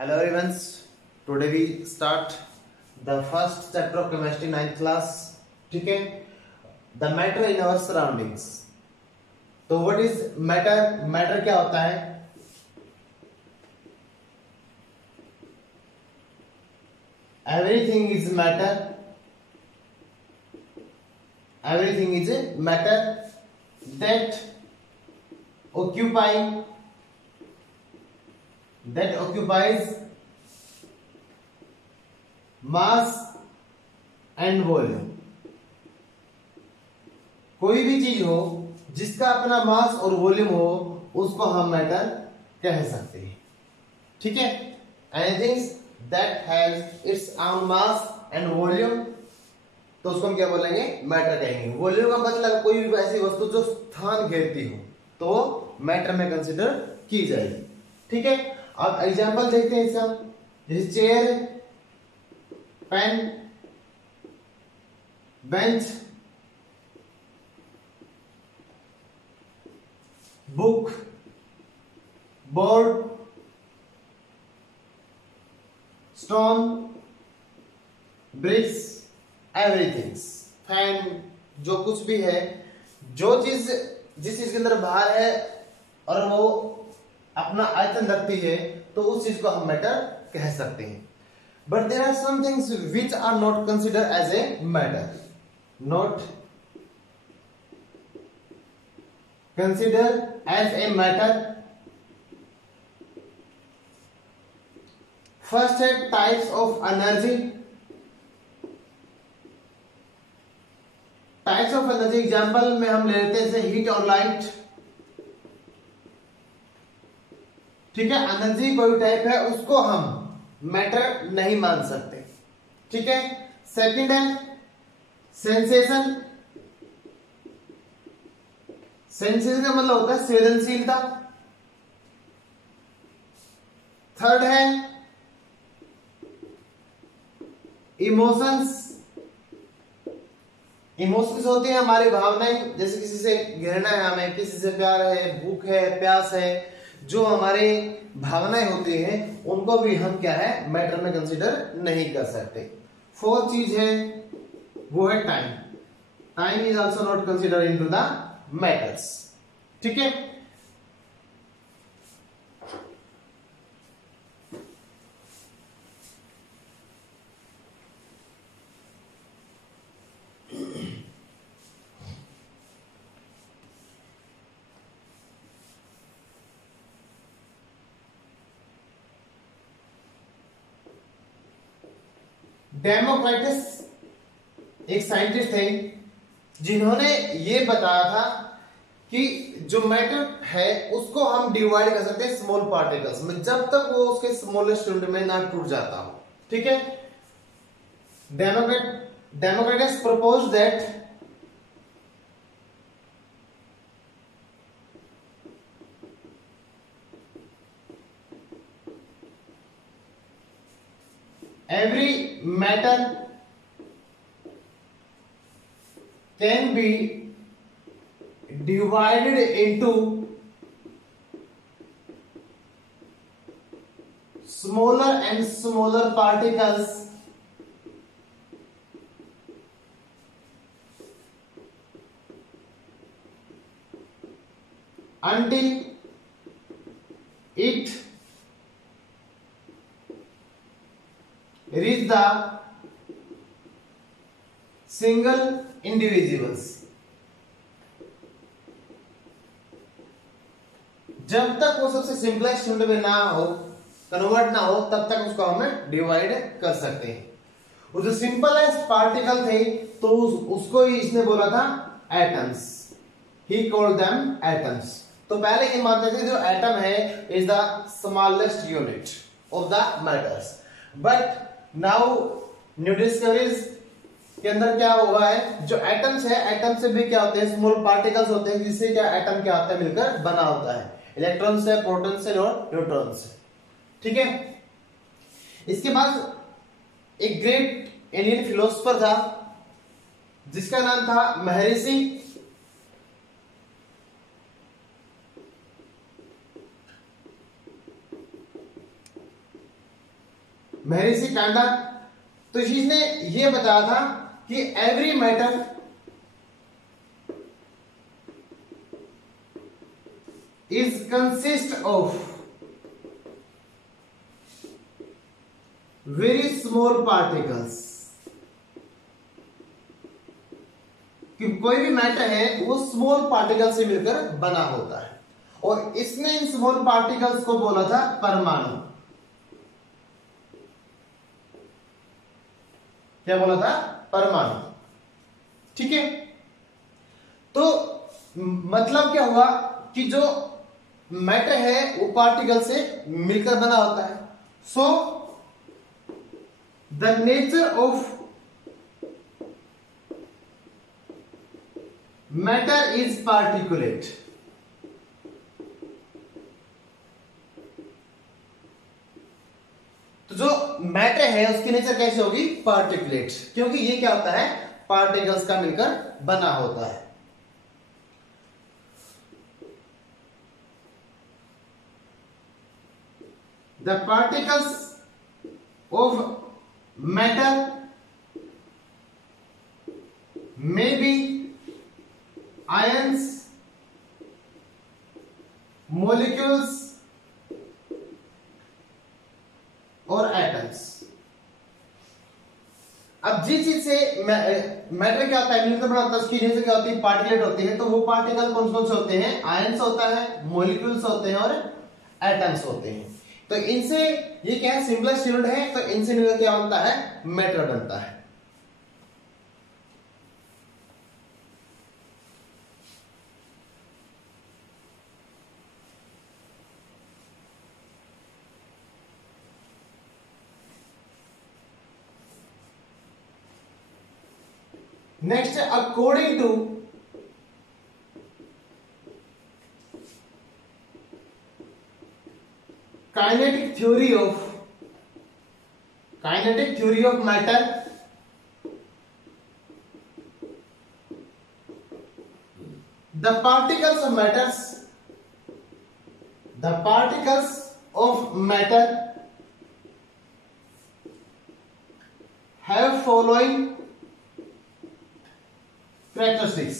Hello everyone. Today we start the first chapter of chemistry 9th class. ठीक है, the matter in our surroundings. तो what is matter? Matter क्या होता है? Everything is matter. Everything is matter that occupies mass and volume. कोई भी चीज हो जिसका अपना मास और वॉल्यूम हो उसको हम मैटर कह सकते हैं. ठीक है, anything that has its own mass and volume तो उसको हम क्या बोलेंगे? मैटर कहेंगे. वॉल्यूम का मतलब कोई भी ऐसी वस्तु जो स्थान घेरती हो तो मैटर में कंसीडर की जाएगी. ठीक है, अब एग्जांपल देखते हैं इसका. जैसे chair, pen, bench, book, board, stone, bricks, everything, fan, जो कुछ भी है, जो चीज जिस चीज के अंदर भार है और वो अपना आयतन रखती है तो उस चीज को हम मैटर कह सकते हैं. But there are some things which are not considered as a matter. Not considered as a matter. First है types of energy. Types of energy example में हम ले लेते हैं जैसे हीट और लाइट. ठीक है, एनर्जी कोई टाइप है उसको हम मैटर नहीं मान सकते. ठीक है, सेकंड है सेंसेशन. सेंसेशन का मतलब होता है संवेदनशीलता. थर्ड है इमोशंस. इमोशंस होती है हमारी भावनाएं. जैसे किसी से घृणा है, हमें किसी से प्यार है, भूख है, प्यास है, जो हमारे भावनाएं होती हैं उनको भी हम क्या है मैटर में कंसीडर नहीं कर सकते. फोर्थ चीज है वो है time. Time is also not consider into the matters. ठीक है, डेमोक्रिटस एक साइंटिस्ट थे जिन्होंने ये बताया था कि जो मैटर है उसको हम डिवाइड कर सकते हैं स्मॉल पार्टिकल्स में जब तक वो उसके स्मॉलेस्ट यूनिट में ना टूट जाता हो. ठीक है, Democritus propose that every matter can be divided into smaller and smaller particles until it reach the single individuals. जब तक वो सबसे सिंपलेस्ट यूनिट में ना हो, कन्वर्ट ना हो, तब तक उसको हमें डिवाइड कर सकते हैं. और जो सिंपलेस्ट पार्टिकल थे तो उसको ही इसने बोला था atoms. He called them atoms. तो पहले ये मानते थे जो एटम है is the smallest unit of the matters. But now new discoveries के अंदर क्या हुआ है, जो एटम्स है एटम से भी क्या होते हैं स्मॉल पार्टिकल्स होते हैं जिससे क्या एटम क्या होता है मिलकर बना होता है. इलेक्ट्रॉन से, प्रोटॉन से और न्यूट्रॉन से. ठीक है, इसके बाद एक ग्रेट इंडियन फिलोसोफर था जिसका नाम था महर्षि महर्षि कांडा। तो इसने ये बताया था कि every matter is consist of very small particles, कि कोई भी मैटर है वो स्मॉल पार्टिकल से मिलकर बना होता है। और इसने इन स्मॉल पार्टिकल्स को बोला था परमाणु। क्या बोला था? परमाणु। ठीक है, तो मतलब क्या हुआ कि जो मैटर है वो पार्टिकल से मिलकर बना होता है। So the nature of matter is particulate. तो जो मैटर है उसकी नेचर कैसे होगी? पार्टिकुलेट, क्योंकि ये क्या होता है? पार्टिकल्स का मिलकर बना होता है। The particles of matter may be ions, molecules और एटम्स। अब जिस चीज से मैटर क्या होता है, मिलकर बना होता है, उसकी नेचर क्या होती है? पार्टिकुलेट होती है। तो वो पार्टिकल कौन कौन से होते हैं? आयंस होता है, मोलिक्यूल्स होते हैं और एटम्स होते हैं। तो इनसे ये क्या है? सिंपलेस्ट यूनिट है, तो इनसे मिलकर क्या बनता है? मैटर बनता है। Next, according to kinetic theory of matter, the particles of matter have following characteristics.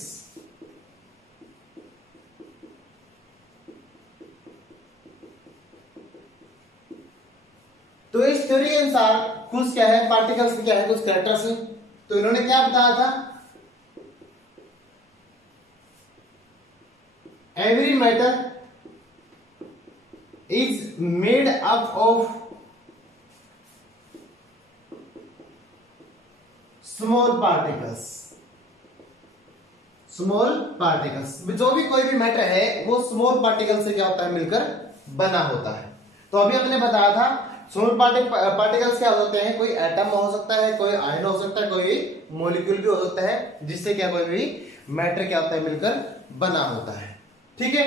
तो इस थ्योरी के अनुसार कुछ क्या है? पार्टिकल्स की क्या है? कुछ कैरेक्टर्स हैं। तो इन्होंने क्या बताया था? Every matter is made up of small particles. जो भी कोई भी मैटर है वो स्मॉल पार्टिकल से क्या होता है? मिलकर बना होता है। तो अभी हमने बताया था स्मॉल पार्टिकल्स क्या होते हैं? कोई एटम हो सकता है, कोई आयन हो सकता है, कोई मॉलिक्यूल भी हो सकता है, जिससे क्या कोई भी मैटर क्या होता है? मिलकर बना होता है। ठीक है,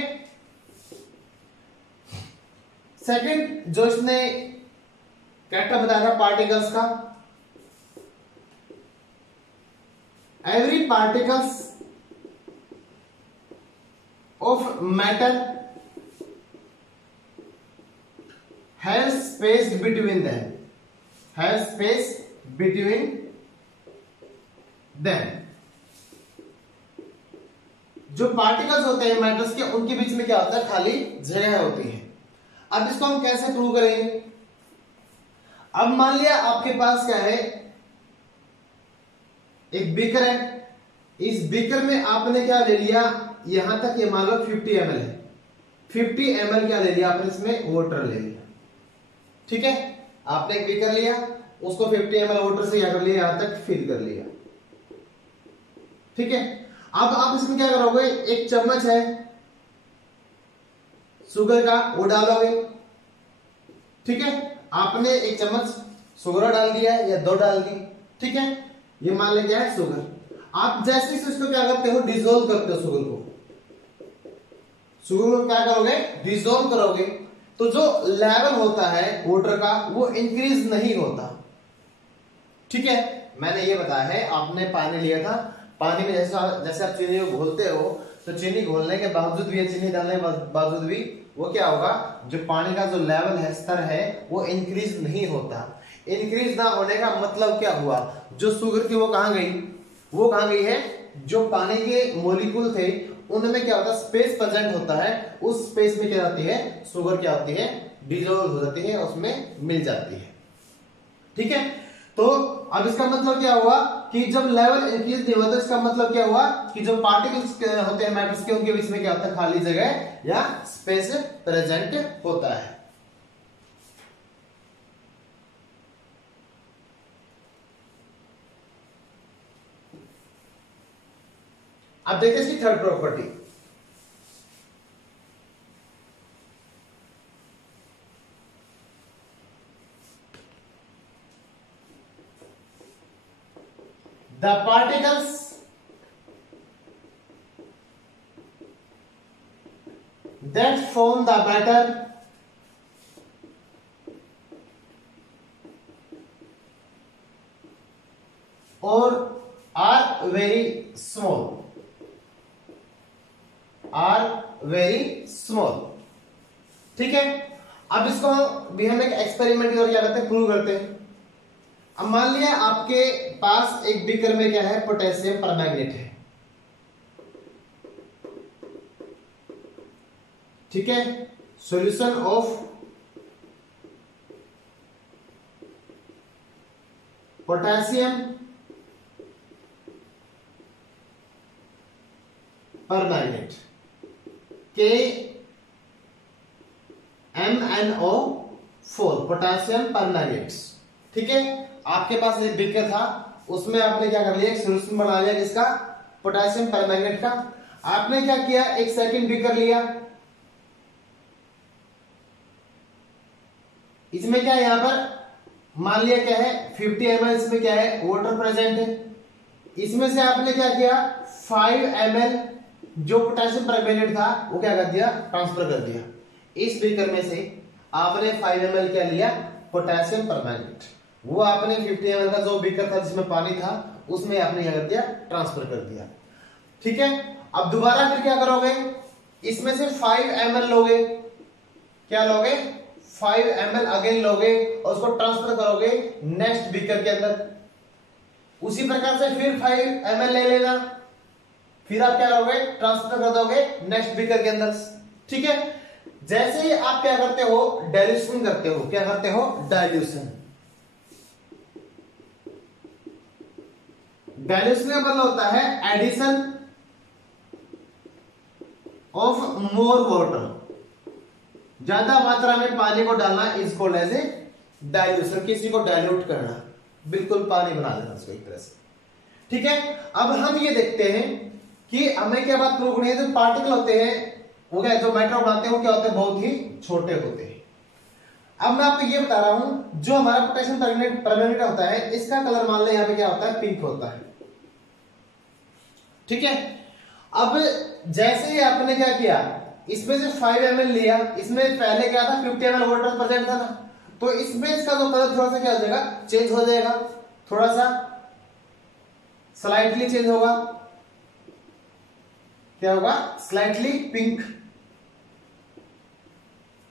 सेकंड जो इसने कैरेक्टर बताया था पार्टिकल्स का, every particles of matter has space between them। जो पार्टिकल्स होते हैं मैटर्स के, उनके बीच में क्या होता है? खाली जगह होती है। अब इसको हम कैसे प्रूव करेंगे? अब मान लिया आपके पास क्या है? एक बीकर है। इस बीकर में आपने क्या ले लिया? यहां तक ये मान लो 50 ml है। 50 ml क्या ले लिया आपने? इसमें वाटर ले लिया। ठीक है, आपने एक बीकर लिया, उसको 50 ml वाटर से क्या कर लिया? यहां तक फिल कर लिया। ठीक है, अब आप इसमें क्या करोगे? एक चम्मच है शुगर का, वो डालोगे। ठीक है, आपने एक चम्मच शुगर डाल दिया या 2 डाल दी। ठीक है, ये मान ले क्या है? शुगर। आप जैसे इसको क्या करते हो? डिसॉल्व करते हो शुगर को क्या करोगे? डिसॉल्व करोगे। तो जो लेवल होता है वाटर का वो इंक्रीज नहीं होता। ठीक है, मैंने ये बताया है, आपने पानी लिया था, पानी में जैसे आप चीनी को घोलते हो, तो चीनी घोलने के बावजूद भी, चीनी डालने के बावजूद भी वो क्या होगा? जो पानी का जो लेवल है, स्तर है, वो इंक्रीज नहीं होता। इंक्रीज ना होने का मतलब क्या हुआ, जो शुगर थी वो कहां गई, वो कहां गई है, जो पानी के मॉलिक्यूल थे उनमें क्या होता है, स्पेस प्रेजेंट होता है, उस स्पेस में क्या जाती है, शुगर क्या होती है, डिसॉल्व हो जाती है, उसमें मिल जाती है। ठीक है, तो अब इसका मतलब क्या हुआ कि जब लेवल इंक्रीज नहीं होता, इसका मतलब क्या हुआ कि जो पार्टिकल्स होते हैं मैटर्स के, उनके बीच में क्या होता है, खाली जगह या स्पेस प्रेजेंट होता है। अब देखते हैं इसकी third property. The particles that form the matter or are very small, ठीक है। अब इसको भी हम एक एक्सपेरिमेंट और क्या करते हैं, प्रूव करते हैं। अब मान लिया आपके पास एक बीकर में क्या है, पोटेशियम परमैंगनेट है, ठीक है, solution of potassium permanganate KMnO4 potassium permanganate, ठीक है। आपके पास एक बीकर था, उसमें आपने क्या कर लिया, एक सॉल्यूशन बना लिया किसका, पोटेशियम परमैंगनेट का। आपने क्या किया, एक सेकंड बीकर लिया, इसमें क्या है, यहां पर मान लिया क्या है 50 ml, इसमें क्या है वाटर प्रेजेंट है। इसमें से आपने क्या किया 5 ml जो पोटेशियम परमैंगनेट था वो क्या कर दिया, ट्रांसफर कर दिया। इस बीकर में से आपने 5 ml क्या लिया, पोटेशियम परमैंगनेट, वो आपने 50 ml का जो बीकर था जिसमें पानी था उसमें आपने क्या कर दिया, ट्रांसफर कर दिया, ठीक है। अब दोबारा फिर क्या करोगे, इसमें से 5 ml लोगे, क्या लोगे 5 ml अगेन लोगे और उसको ट्रांसफर करोगे नेक्स्ट बीकर के अंदर। उसी प्रकार से फिर 5 ml ले लेना, फिर आप क्या करोगे, ट्रांसफर कर दोगे नेक्स्ट बीकर के अंदर, ठीक है। जैसे ही आप क्या करते हो, डाइल्यूशन करते हो, क्या करते हो, डाइल्यूशन। डाइल्यूशन का मतलब होता है एडिशन ऑफ मोर वाटर, ज्यादा मात्रा में पानी को डालना, is called as a dilution, किसी को डाइल्यूट करना, बिल्कुल पानी बना देना उसको एक तरह से, ठीक है। अब हम ये देखते हैं कि हमें क्या बात प्रूव करनी है, जो पार्टिकल होते हैं वो क्या, जो मैटर बनाते हैं वो क्या होते हैं, बहुत ही छोटे होते हैं। अब मैं आपको ये बता रहा हूं, जो हमारा पोटेशियम परमैंगनेट होता है, इसका कलर मान लें यहां पे क्या होता है, पिंक होता है, ठीक है। अब जैसे ही आपने क्या किया, इसमें से 5 ml लिया, इसमें पहले क्या था 50 ml वाटर प्रेजेंट था ना, तो इसमें इसका जो कलर थोड़ा सा क्या हो जाएगा, चेंज हो जाएगा, थोड़ा सा स्लाइटली चेंज होगा, क्या होगा, स्लाइटली पिंक,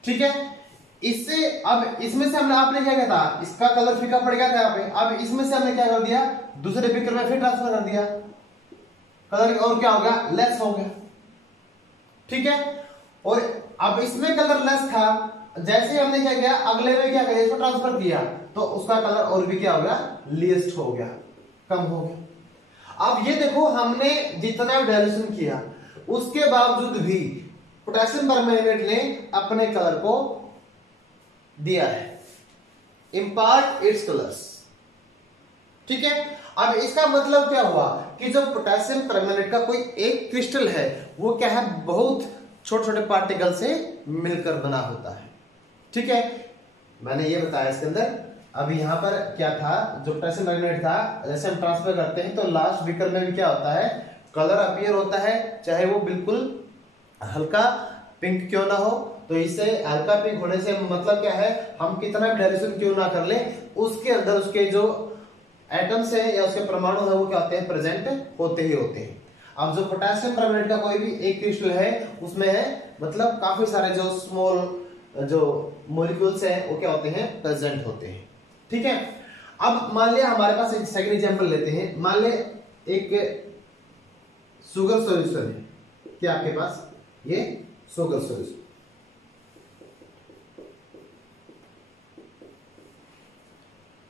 ठीक है। इससे अब इसमें से हमने, आपने क्या किया था, इसका कलर फीका पड़ गया था यहाँ पे, अब इसमें से हमने क्या कर दिया, दूसरे बीकर में फिर ट्रांसफर कर दिया, कलर और क्या हो गया, लेस हो गया, ठीक है। और अब इसमें कलर लेस था, जैसे हमने क्या किया, अगले में क्या किया, इसको ट्रांसफर किया, तो उसका कलर और भी क्या हो गया, लीस्ट हो गया, कम हो गया। अब ये देखो, हमने जितना डाइल्यूशन किया उसके बावजूद भी पोटेशियम परमैंगनेट ने अपने कलर को दिया है, इम्पार्ट इट्स कलर्स, ठीक है। अब इसका मतलब क्या हुआ कि जो पोटेशियम परमैंगनेट का कोई एक क्रिस्टल है, वो क्या है, बहुत छोटे छोटे पार्टिकल से मिलकर बना होता है, ठीक है। मैंने ये बताया इसके अंदर। अब यहाँ पर क्या था, जो पोटेशियम परमैंगनेट था, जैसे हम ट्रांसफर करते हैं तो लास्ट बीकर में भी क्या होता है, कलर अपीयर होता है, चाहे वो बिल्कुल हल्का पिंक क्यों ना हो। तो इससे हल्का पिंक होने से मतलब क्या है, हम कितना भी डाइल्यूशन क्यों ना कर ले, उसके अंदर उसके जो एटम्स है या उसके परमाणु है वो क्या होते हैं, प्रेजेंट होते ही होते हैं। अब जो पोटेशियम परमैंगनेट का कोई भी एक क्रिस्टल है, उसमें है मतलब काफी सारे जो स्मॉल जो मॉलिक्यूल्स हैं वो क्या होते हैं, प्रेजेंट होते हैं, ठीक है। अब मान लिया हमारे पास एक सेकंड एग्जांपल लेते हैं। मान ले एक शुगर सॉल्यूशन है, क्या आपके पास ये शुगर सॉल्यूशन,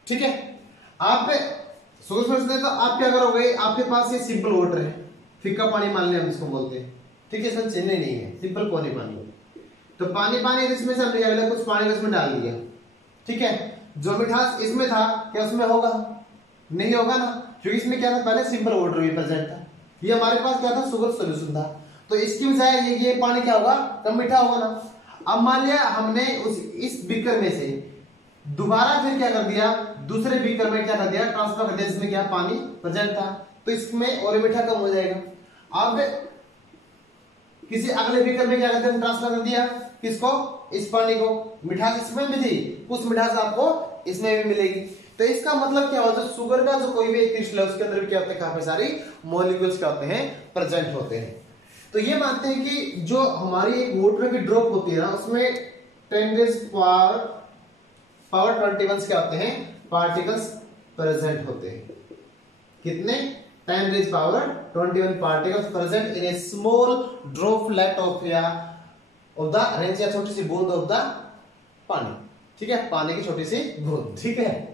ठीक है। आप शुगर सॉल्यूशन है तो आप क्या करोगे, आपके पास ये सिंपल वाटर है, फीका पानी मान लिया हम इसको बोलते हैं, ठीक है। इसमें चीनी नहीं है, सिंपल पानी पानी है। तो पानी पानी इसमें से हमने अगले कुछ पानी इसमें डाल दिया, ठीक है। जो मिठास इसमें था क्या उसमें होगा, नहीं होगा ना, क्योंकि इसमें क्या था, पहले सिंपल वाटर भी प्रेजेंट था। ये हमारे पास क्या था, शुगर सॉल्यूशन था। तो इसकी बजाय ये पानी क्या होगा, कम मीठा होगा ना। अब मान लिया हमने इस बीकर में से दोबारा फिर क्या कर दिया, दूसरे बीकर में क्या कर दिया, ट्रांसफर कर दिया, जिसमें क्या पानी प्रेजेंट था, तो इसमें और मीठा कम हो जाएगा। अब किसी अगले बीकर में क्या कर दिया, ट्रांसफर कर दिया, किसको, इस पानी को। मिठास इसमें भी थी, कुछ मिठास आपको इसमें भी मिलेगी। तो इसका मतलब क्या होता है, शुगर का जो कोई भी एक क्रिस्टल है उसके अंदर भी क्या होते हैं, काफी सारी मॉलिक्यूल्स क्या होते हैं, प्रेजेंट होते हैं। तो ये मानते हैं कि जो हमारी एक वाटर की ड्रॉप होती है ना, उसमें 10 पावर 21 क्या होते हैं, पार्टिकल्स प्रेजेंट होते हैं। कितने, 10 power 21 particles present in A small droplet of the range, या छोटी सी बूंद ऑफ द पानी, ठीक है, पानी की छोटी सी बूंद, ठीक है।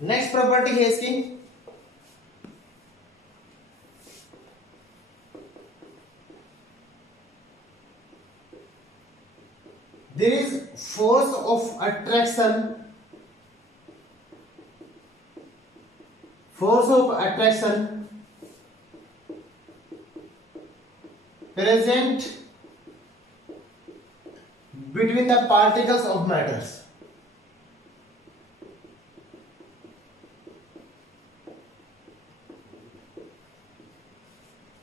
नेक्स्ट प्रॉपर्टी है इसकी, there is force of attraction present between the particles of matters.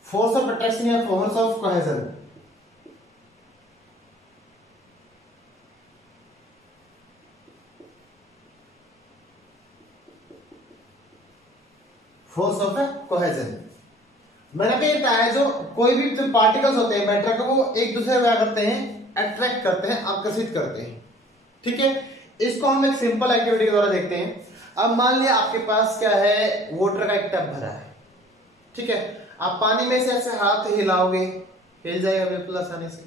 Force of attraction या force of cohesion, force of cohesion. मैंने भी बताया, जो कोई भी जो पार्टिकल्स होते हैं मैटर के, वो एक दूसरे को क्या करते हैं, अट्रैक्ट करते हैं, आकर्षित करते हैं, ठीक है। इसको हम एक सिंपल एक्टिविटी के द्वारा देखते हैं। अब मान लिया आपके पास क्या है, वाटर का एक टब भरा है, ठीक है। आप पानी में से ऐसे हाथ हिलाओगे, हिल जाएगा बिल्कुल आसानी से,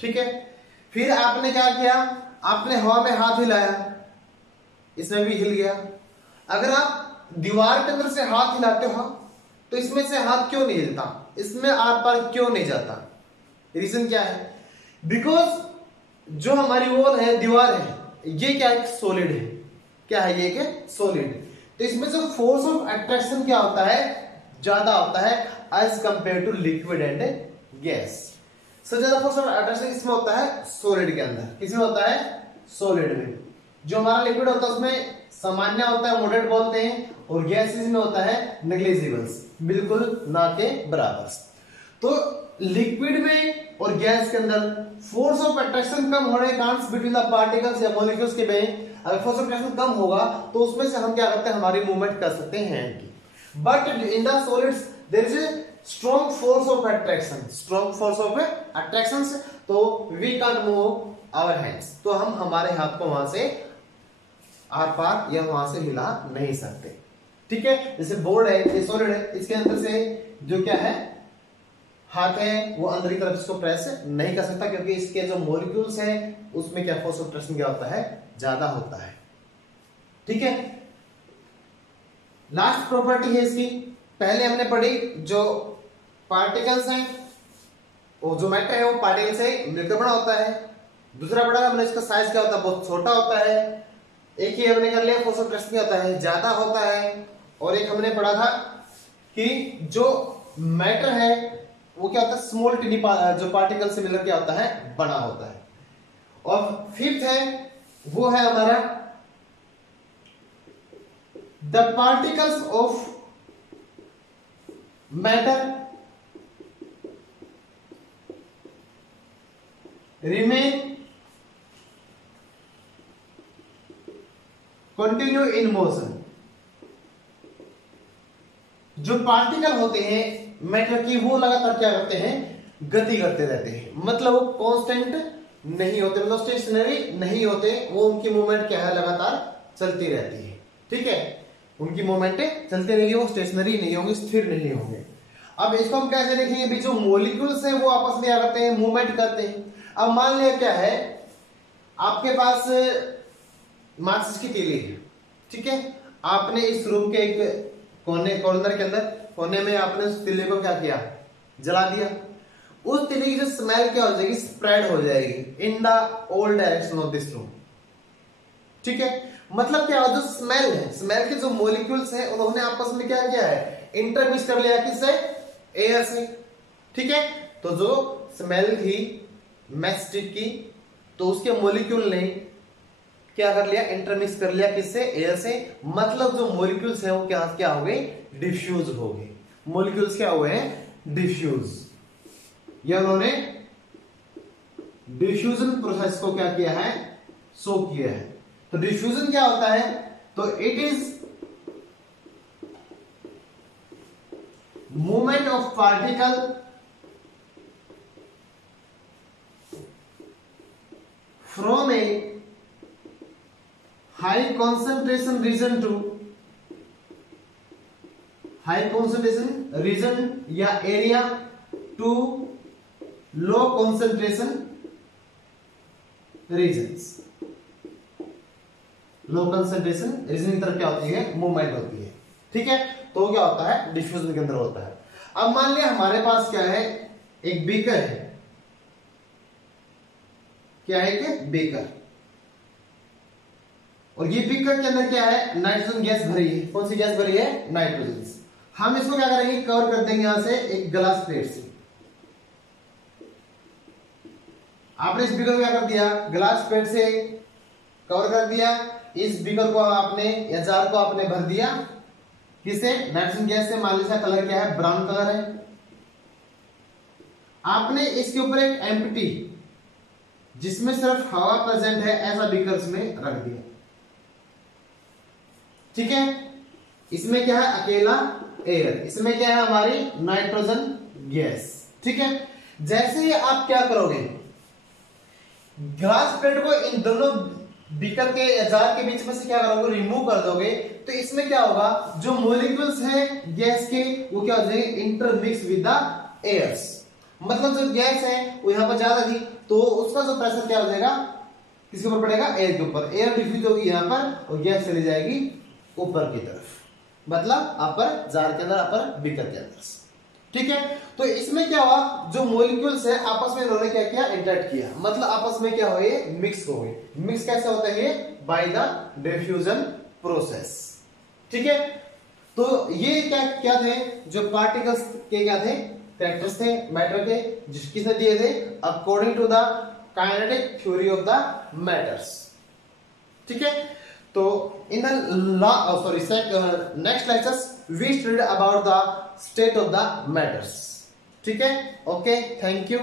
ठीक है। फिर आपने क्या किया, आपने हवा में हाथ हिलाया, इसमें भी हिल गया। अगर आप दीवार के अंदर से हाथ हिलाते हो तो इसमें से हाथ क्यों नहीं हिलता, इसमें आप पर क्यों नहीं जाता, रीजन क्या है, बिकॉज जो हमारी वॉल है, दीवार है, ये क्या एक सॉलिड है, क्या है ये, एक सॉलिड। तो इसमें जो फोर्स ऑफ अट्रैक्शन क्या होता है, ज्यादा होता है as compare to liquid and gas. सबसे ज्यादा फोर्स ऑफ अट्रैक्शन इसमें होता है सॉलिड के अंदर, किसमें होता है, सॉलिड में। जो हमारा लिक्विड होता है उसमें सामान्य होता है, मॉडरेट बोलते हैं, और गैसेस में होता है नेग्लिजिबल्स, बिल्कुल ना के बराबर। तो लिक्विड में और गैस के अंदर फोर्स ऑफ अट्रैक्शन कम होने के कारण बिटवीन द पार्टिकल्स या मॉलिक्यूल्स के में, अगर फोर्स ऑफ अट्रैक्शन कम होगा तो उसमें से हम क्या करते हैं, हमारी मूवमेंट कर सकते हैं हैंड की। But in the solids there is a strong force of attraction, तो we can move our hands, तो हम हमारे हाथ को वहां से आर पार या वहां से हिला नहीं सकते, ठीक है। जैसे बोर्ड है, ये सॉलिड है, इसके अंदर से जो क्या है, हाथ है, वो अंदर की तरफ इसको प्रेस नहीं कर सकता, क्योंकि इसके जो मॉलिक्यूल्स है उसमें क्या फोर्स ऑफ अट्रैक्शन क्या होता है, ज्यादा होता है, ठीक है। लास्ट प्रॉपर्टी है इसकी, पहले हमने पढ़ी जो पार्टिकल्स हैं, वो जो मैटर है वो पार्टिकल से मिलकर बना होता है। दूसरा पढ़ा हमने इसका साइज क्या होता है, बहुत छोटा होता है। एक ही हमने कर लिया फोर्स ऑफ अट्रैक्शन क्या होता है, ज्यादा होता है। और एक हमने पढ़ा था कि जो मैटर है वो क्या होता है, स्मॉल टिनी जो पार्टिकल से मिलकर क्या होता है, बना होता है। और फिफ्थ है, वो है हमारा the particles of matter remain continue in motion, जो पार्टिकल होते हैं मैटर की, वो लगातार क्या करते हैं, गति करते रहते हैं, मतलब वो कांस्टेंट नहीं होते, मतलब स्टेशनरी नहीं होते, वो उनकी मूवमेंट क्या है, लगातार चलती रहती है। ठीक है, उनकी मूवमेंट चलती रहेगी, वो स्टेशनरी नहीं होंगे, स्थिर नहीं होंगे। अब इसको हम कैसे देखेंगे, भी जो मॉलिक्यूल्स हैं वो आपस में क्या करते हैं, मूवमेंट करते हैं। अब मान लिया क्या है, आपके पास माचिस की तीली है, ठीक है, आपने इस रूम के एक कॉर्नर के अंदर कोने में आपने उस तीली को क्या किया, जला दिया। उस तीली की जो स्मेल क्या हो जाएगी, स्प्रेड हो जाएगी in the all direction of this room. ठीक है, मतलब क्या, जो स्मेल है, स्मेल के जो मॉलिक्यूल्स हैं उन्होंने आपस में क्या किया है, इंटरमिक्स कर लिया, किससे, एयर से। ठीक है, तो जो स्मेल थी मैस्टिक की, तो उसके मॉलिक्यूल ने क्या कर लिया, इंटरमिक्स कर लिया, किससे, एयर से। मतलब जो मॉलिक्यूल्स हैं वो क्या हो गए, डिफ्यूज हो गए। मॉलिक्यूल्स क्या हुए हैं, डिफ्यूज। ये उन्होंने डिफ्यूजन प्रोसेस को क्या किया है, शो किया है। तो डिफ्यूजन क्या होता है, तो it is movement of particle from a high concentration region to high concentration region या area to low concentration regions. Low concentration region की तरफ क्या होती है, मूवमेंट होती है। ठीक है, तो क्या होता है, डिफ्यूजन के अंदर होता है। अब मान लिया हमारे पास क्या है, एक बीकर है, क्या है कि बीकर, और ये बीकर के अंदर क्या है, नाइट्रोजन गैस भरी है। कौन सी गैस भरी है, नाइट्रोजन। हम इसको क्या करेंगे, कवर कर देंगे यहां से एक ग्लास प्लेट से। आपने इस बीकर को क्या कर दिया, ग्लास प्लेट से कवर कर दिया। इस बीकर को आपने या जार को आपने भर दिया, किससे, नाइट्रोजन गैस से। मान लीजिए कलर क्या है, ब्राउन कलर है। आपने इसके ऊपर एक एम्प्टी, जिसमें सिर्फ हवा प्रेजेंट है, ऐसा बीकर में रख दिया। ठीक है, इसमें क्या है, अकेला एयर, इसमें क्या है, हमारी नाइट्रोजन गैस। ठीक है, जैसे ही आप क्या करोगे, ग्लास प्लेट को इन दोनों बीकर के जार के बीच में से क्या करोगे, रिमूव कर दोगे, तो इसमें क्या होगा, जो मॉलिक्यूल्स हैं गैस के, वो क्या हो जाएंगे, इंटरमिक्स विद द एयर्स। मतलब जो गैस है वो यहां पर ज्यादा थी, तो उसका जो प्रेशर क्या हो जाएगा, किसके ऊपर पड़ेगा, एयर के ऊपर। एयर डिफ्यूज होगी यहां पर और गैस चली जाएगी ऊपर की तरफ, मतलब अपर जार के अंदर, अपर बीकर के अंदर। ठीक है, तो इसमें क्या हुआ, जो मॉलिक्यूल्स है आपस में इन्होंने क्या किया, इंटरेक्ट किया, मतलब आपस में क्या हुए, मिक्स हो गए। मिक्स कैसे होता है, बाय द डिफ्यूजन प्रोसेस। ठीक है, तो ये क्या थे, जो पार्टिकल्स के क्या थे, कैरेक्टर्स थे मैटर के, किसने दिए थे, according to the kinetic theory of the matters. ठीक है, तो in the next lectures we studied about the state of the matters. ठीक है, ओके, थैंक यू।